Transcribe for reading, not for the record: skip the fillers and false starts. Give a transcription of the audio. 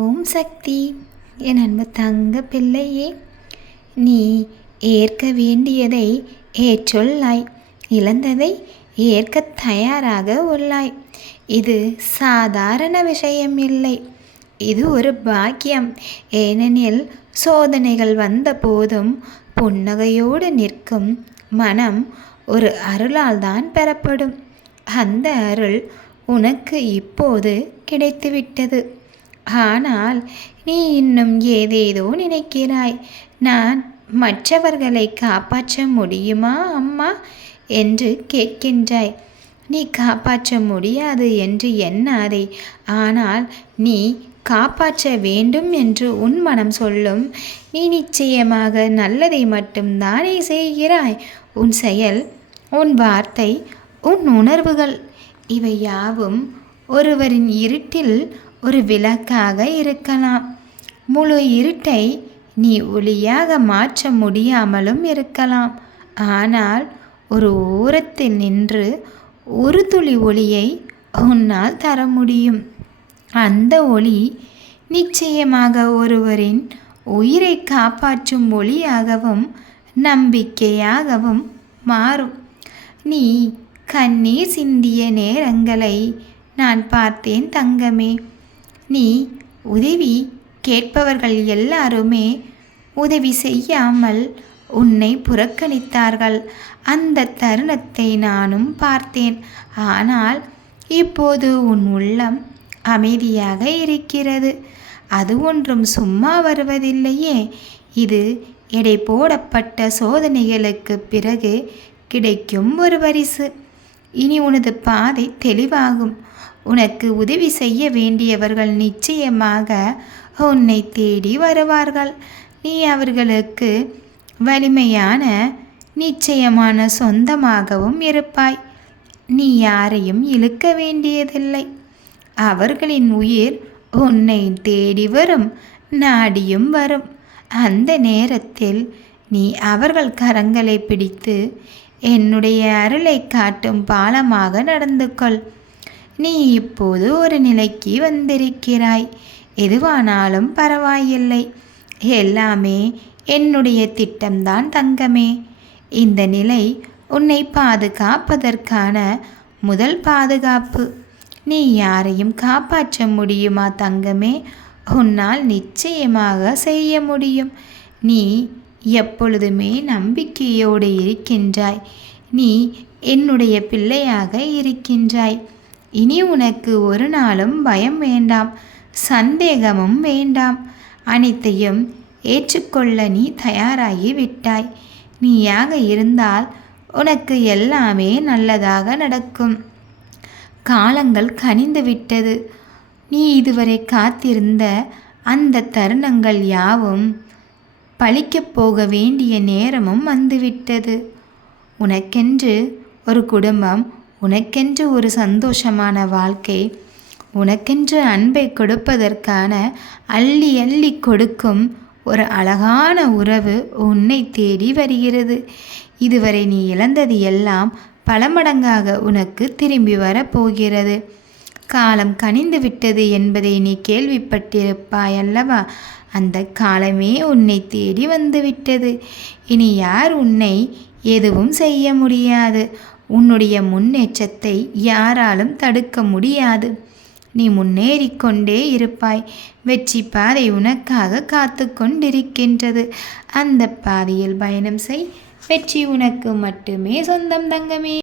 ஓம் சக்தி. என் அன்பு தங்க பிள்ளையே, நீ ஏற்க வேண்டியதை ஏற்றுள்ளாய், இழந்ததை ஏற்க தயாராக உள்ளாய். இது சாதாரண விஷயம் இல்லை, இது ஒரு பாக்கியம். ஏனெனில் சோதனைகள் வந்த போதும் புன்னகையோடு நிற்கும் மனம் ஒரு அருளால் தான் பெறப்படும். அந்த அருள் உனக்கு இப்போது கிடைத்துவிட்டது. ஆனால் நீ இன்னும் ஏதேதோ நினைக்கிறாய். நான் மற்றவர்களை காப்பாற்ற முடியுமா அம்மா என்று கேட்கின்றாய். நீ காப்பாற்ற முடியாது என்று எண்ணாதே. ஆனால் நீ காப்பாற்ற வேண்டும் என்று உன் மனம் சொல்லும். நீ நிச்சயமாக நல்லதை மட்டும்தானே செய்கிறாய். உன் செயல், உன் வார்த்தை, உன் உணர்வுகள் இவை யாவும் ஒருவரின் இருட்டில் ஒரு விளக்காக இருக்கலாம். முழு இருட்டை நீ ஒளியாக மாற்ற முடியாமலும் இருக்கலாம். ஆனால் ஒரு ஓரத்தில் நின்று ஒரு துளி ஒளியை உன்னால் தர முடியும். அந்த ஒளி நிச்சயமாக ஒருவரின் உயிரை காப்பாற்றும் ஒளியாகவும் நம்பிக்கையாகவும் மாறும். நீ கண்ணீர் சிந்திய நேரங்களை நான் பார்த்தேன் தங்கமே. நீ உதவி கேட்பவர்கள் எல்லாருமே உதவி செய்யாமல் உன்னை புறக்கணித்தார்கள். அந்த தருணத்தை நானும் பார்த்தேன். ஆனால் இப்போது உன் உள்ளம் அமைதியாக இருக்கிறது. அது ஒன்றும் சும்மா வருவதில்லையே. இது எடை போடப்பட்ட சோதனைகளுக்கு பிறகு கிடைக்கும் ஒரு பரிசு. இனி உனது பாதை தெளிவாகும். உனக்கு உதவி செய்ய வேண்டியவர்கள் நிச்சயமாக உன்னை தேடி வருவார்கள். நீ அவர்களுக்கு வலிமையான நிச்சயமான சொந்தமாகவும் இருப்பாய். நீ யாரையும் இழுக்க வேண்டியதில்லை. அவர்களின் உயிர் உன்னை தேடி வரும், நாடியும் வரும். அந்த நேரத்தில் நீ அவர்கள் கரங்களை பிடித்து என்னுடைய அருளை காட்டும் பாலமாக நடந்து கொள். நீ இப்போது ஒரு நிலைக்கு வந்திருக்கிறாய். எதுவானாலும் பரவாயில்லை, எல்லாமே என்னுடைய திட்டம்தான் தங்கமே. இந்த நிலை உன்னை பாதுகாப்பதற்கான முதல் பாதுகாப்பு. நீ யாரையும் காப்பாற்ற முடியுமா தங்கமே? உன்னால் நிச்சயமாக செய்ய முடியும். நீ எப்பொழுதுமே நம்பிக்கையோடு இருக்கின்றாய். நீ என்னுடைய பிள்ளையாக இருக்கின்றாய். இனி உனக்கு ஒரு நாளும் பயம் வேண்டாம், சந்தேகமும் வேண்டாம். அனைத்தையும் ஏற்றுக்கொள்ள நீ தயாராகி விட்டாய். நீயாக இருந்தால் உனக்கு எல்லாமே நல்லதாக நடக்கும். காலங்கள் கனிந்து விட்டது. நீ இதுவரை காத்திருந்த அந்த தருணங்கள் யாவும் பழிக்கப் போக வேண்டிய நேரமும் வந்துவிட்டது. உனக்கென்று ஒரு குடும்பம், உனக்கென்று ஒரு சந்தோஷமான வாழ்க்கை, உனக்கென்று அன்பை கொடுப்பதற்கான அள்ளி அள்ளி கொடுக்கும் ஒரு அழகான உறவு உன்னை தேடி வருகிறது. இதுவரை நீ இழந்தது எல்லாம் பல மடங்காக உனக்கு திரும்பி வரப்போகிறது. காலம் கனிந்து விட்டது என்பதை நீ கேள்விப்பட்டிருப்பாய் அல்லவா? அந்த காலமே உன்னை தேடி வந்துவிட்டது. இனி யார் உன்னை எதுவும் செய்ய முடியாது. உன்னுடைய முன்னேற்றத்தை யாராலும் தடுக்க முடியாது. நீ முன்னேறிக்கொண்டே இருப்பாய். வெற்றி பாதை உனக்காக காத்து கொண்டிருக்கின்றது. அந்த பாதையில் பயணம் செய். வெற்றி உனக்கு மட்டுமே சொந்தம் தங்கமே.